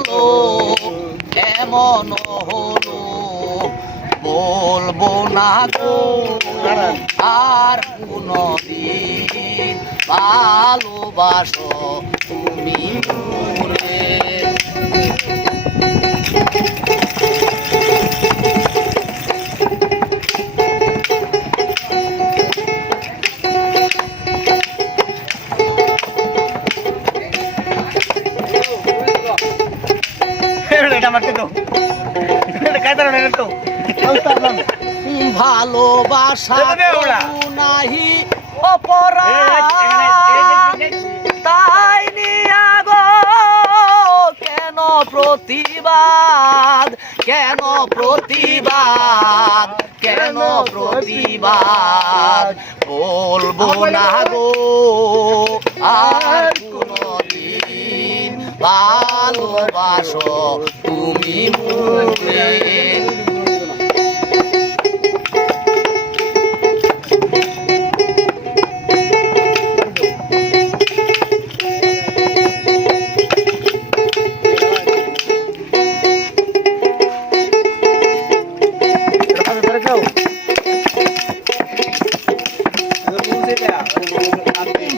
হলো এমন হলো বলব না গো। আর কোনদিন ভালোবাসো মারতে এটা কায়দা না তো ভালোবাসা নাহি অপরাধ তাই নিয়া গো কেন প্রতিবাদ কেন প্রতিবাদ কেন প্রতিবাদ বলব না গো আর কোনদিন ভালোবাসো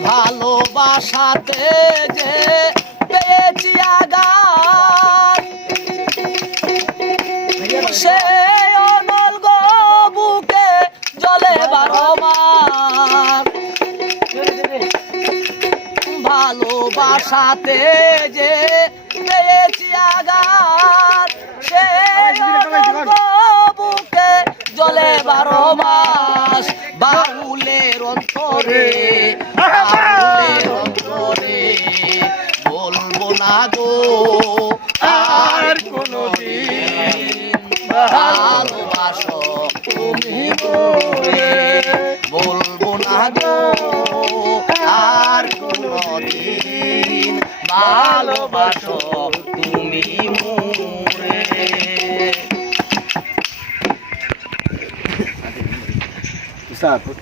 ভালোবাসাতে যে পেয়েছি আগার ভালোবাসাতে যে পেয়েছি আগার সে বুকে জলে বারো মাস বাউলের অন্তরে বাউলের অন্তরে বলব না গো আর কোনদিন ভালোবাসো তুমি বলব না গো ভালোবাসো তুমি মোরে Sabe?